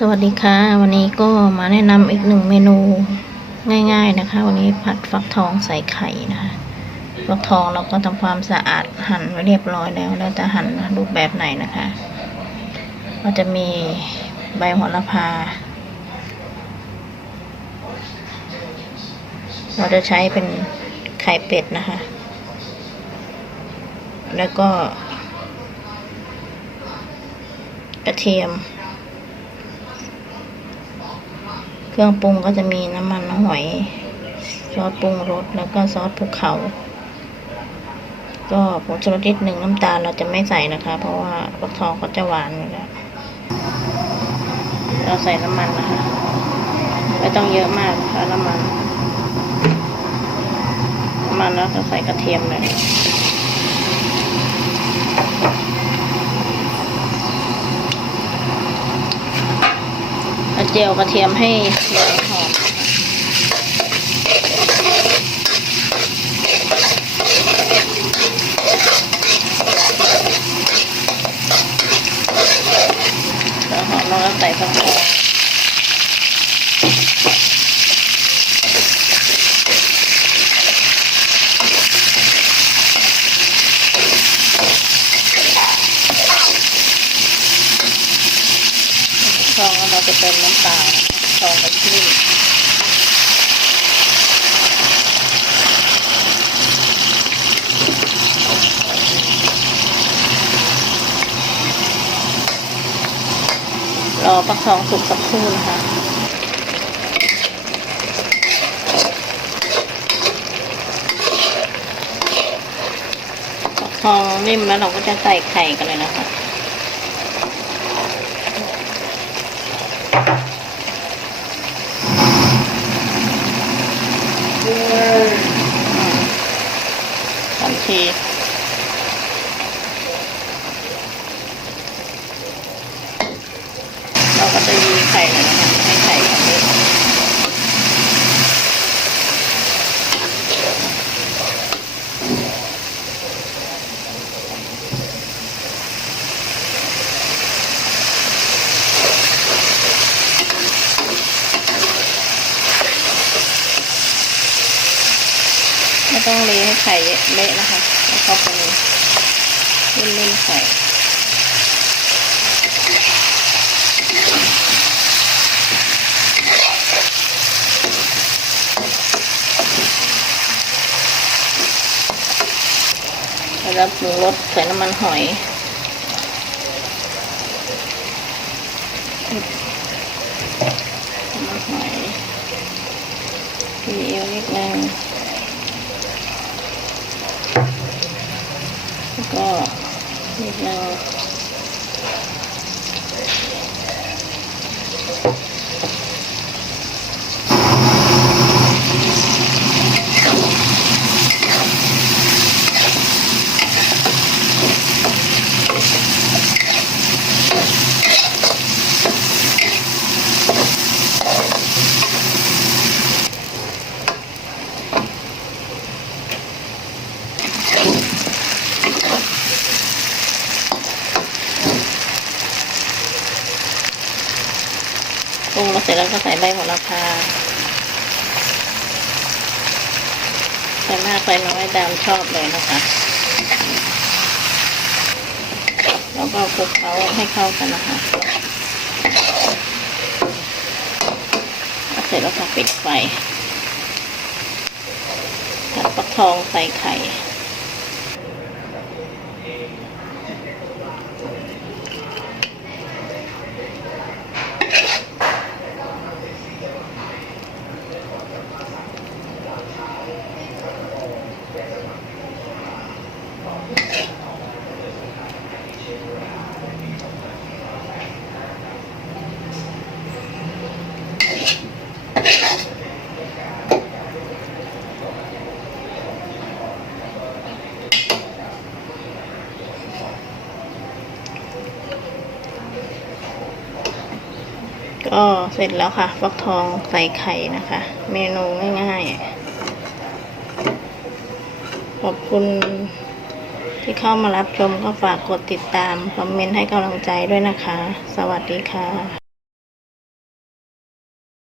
สวัสดีค่ะ วันนี้ก็มาแนะนำอีกหนึ่งเมนูง่ายๆนะคะ วันนี้ผัดฟักทองใส่ไข่นะคะฟักทองเราก็ทำความสะอาดหั่นไว้เรียบร้อยแล้วแล้วจะหั่นรูปแบบไหนนะคะ ก็จะมีใบโหระพา เราจะใช้เป็นไข่เป็ดนะคะ แล้วก็ กระเทียม เครื่องปรุงก็จะมีน้ำมันหอย ซอสปรุงรสแล้วก็ซอสภูเขา ก็ผงชูรสนิดหนึ่งน้ำตาลเราจะไม่ใส่นะคะ เพราะว่าฟักทองเขาจะหวานอยู่แล้วเราใส่น้ำมันนะคะไม่ต้องเยอะมากค่ะน้ำมัน น้ำมันแล้วก็ใส่กระเทียมเลย จียวกระเทียมให้เหลืองหอมเหลืองหอมแล้วก็ใส่ผักทองทองแล้ว เราจะเติมน้ำตาลทองกับชิ้นรอฟักทองสุกสักครู่นะคะฟักทองนิ่มแล้วเราก็จะใส่ไข่กันเลยนะคะ ทันทีเราก็จะยีไข่เลยนะคะให้ไข่ของเล็กไม่ ต้องเลให้ไข่เละนะคะ แล้วเข้าไปเล่นๆไข่แล้วปรุงรสใส่น้ำมันหอยน้ำมันหอยซีอิ๊วนิดนึงแล้ว ก็นิดนึงปรุงม สร็จแล้วก็ใส่ใบโหระพาใส่มากใส่น้อยตามชอบเลยนะคะ แล้วก็คลุกเคล้าให้เข้ากันนะคะ เสร็จแล้วค่ะปิดไฟผัดฟักทองใส่ไข่ ก็เสร็จแล้วค่ะ ฟักทองใส่ไข่นะคะ เมนูง่ายๆ ขอบคุณที่เข้ามารับชมก็ฝากกดติดตาม คอมเมนต์ให้กำลังใจด้วยนะคะ สวัสดีค่ะ